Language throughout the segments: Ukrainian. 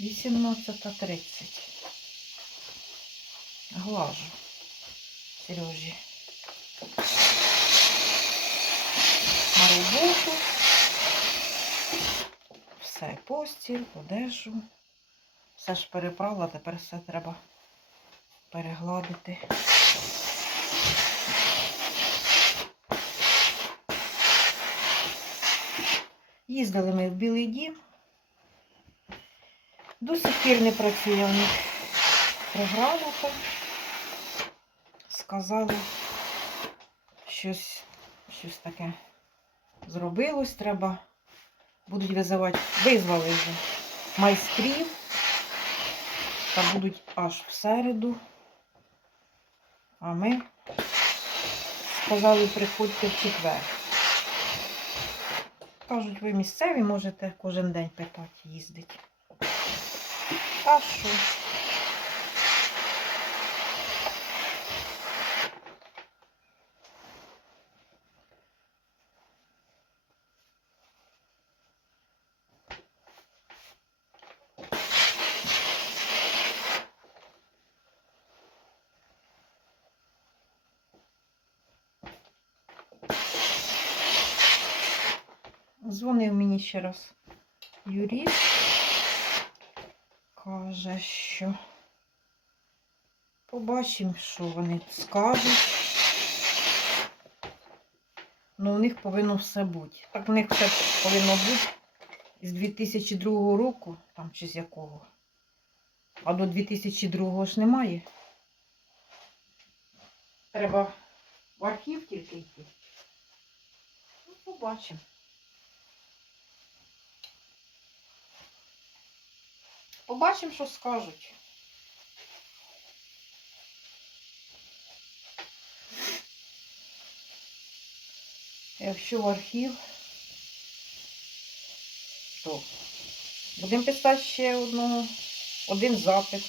18.30. Глажу. Сережі. На роботу. Все, постіль, одежу. Все ж переправила, тепер все треба перегладити. Їздили ми в Білий Дім. До сих пір не працює у них програма там. Сказали, щось, щось таке зробилось, треба. Будуть визивати, визвали вже майстрів. Та будуть аж в середу. А ми сказали, приходьте в четвер. Кажуть, ви місцеві можете кожен день питати, їздити. А що? Дзвонив мені ще раз юрист. Каже, що побачимо, що вони скажуть. Ну, у них повинно все бути. Так у них все повинно бути з 2002 року, там чи з якого. А до 2002 ж немає. Треба в архів тільки йти. Ну, побачимо. Побачимо, що скажуть. Якщо в архів, то будемо писати ще одного, один запит.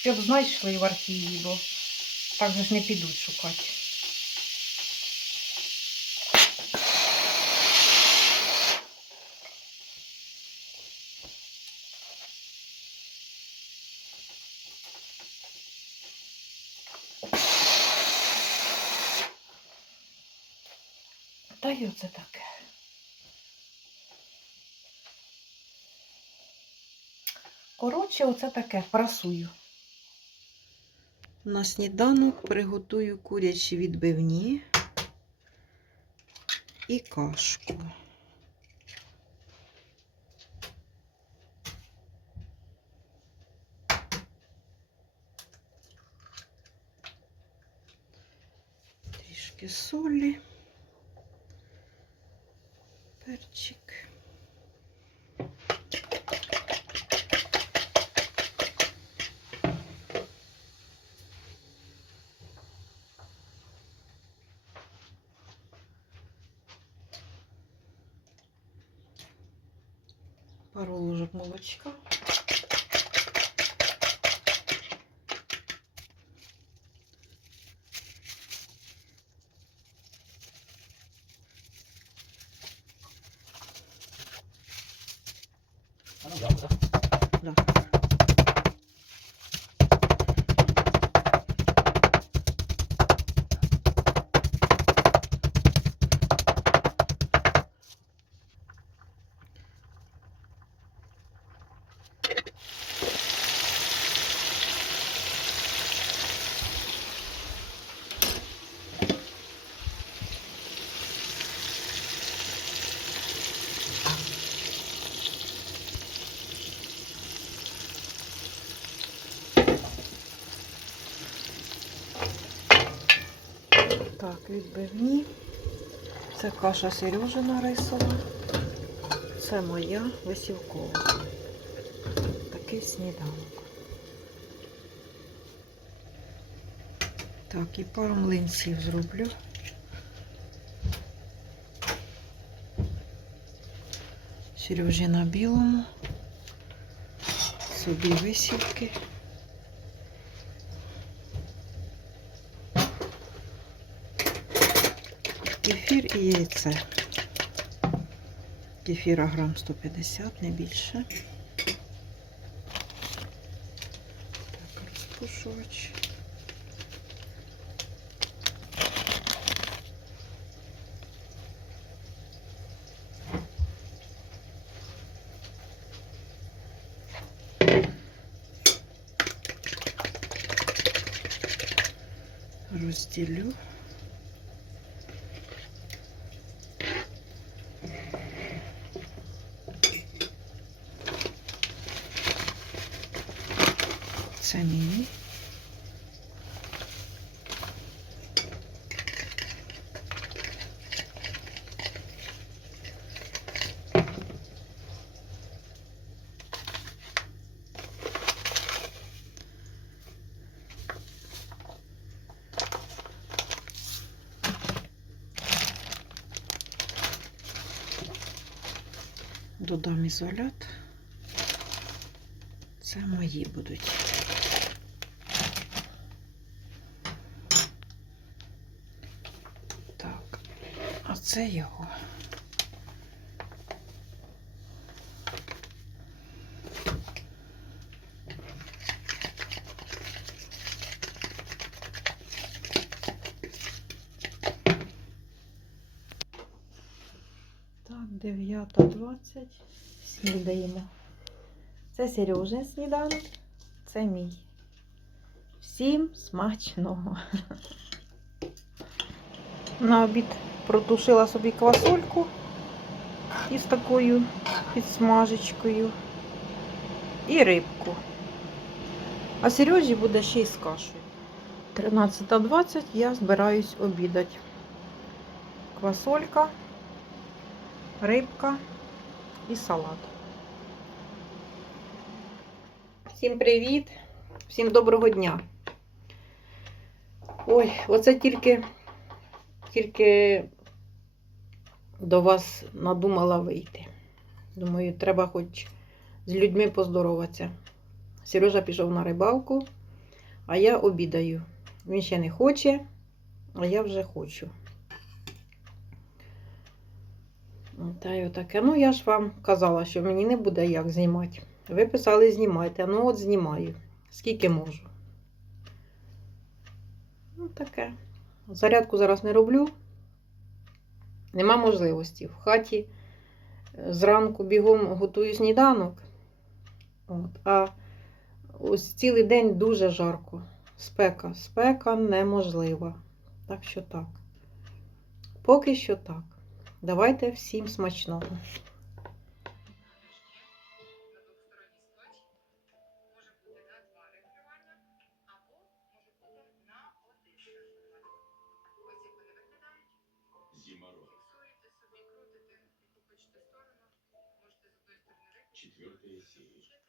Щоб знайшли в архіві, бо так же ж не підуть шукати. Та й оце таке. Коротше, оце таке прасую. На сніданок приготую курячі відбивні і кашку. Трішки солі. Перчик. Пару ложек молочка. Да. Так, відбивні. Це каша Сережина рисова. Це моя висівкова. Такий сніданок. Так, і пару млинців зроблю. Сережі на білому. Собі висівки. Кефір і яйце. Кефіра грам 150, не більше. Так, розпушувач. Розділю. Мій. Додам ізолят. Це мої будуть. Так, а це його. Так, 9.20. Снідаємо. Це Сережин сніданок, це мій. Всім смачного. На обід протушила собі квасольку із такою підсмажечкою і рибку. А Сережі буде ще й з кашею. 13.20 я збираюсь обідати. Квасолька, рибка і салат. Всім привіт! Всім доброго дня! Ой, оце тільки, тільки до вас надумала вийти. Думаю, треба хоч з людьми поздороватися. Сережа пішов на рибалку, а я обідаю. Він ще не хоче, а я вже хочу. Та й отаке. Ну, я ж вам казала, що мені не буде як знімати. Ви писали, знімайте. Ну, от знімаю. Скільки можу. Ну, таке. Зарядку зараз не роблю. Нема можливості. В хаті е, зранку бігом готую сніданок. От. А ось цілий день дуже жарко. Спека. Спека неможлива. Так що так. Поки що так. Давайте всім смачного. Четвертая серия.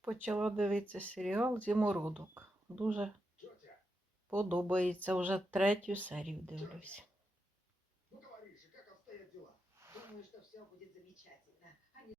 Почала дивитися серіал Зімородок. Дуже подобається. Вже третю серію дивлюсь.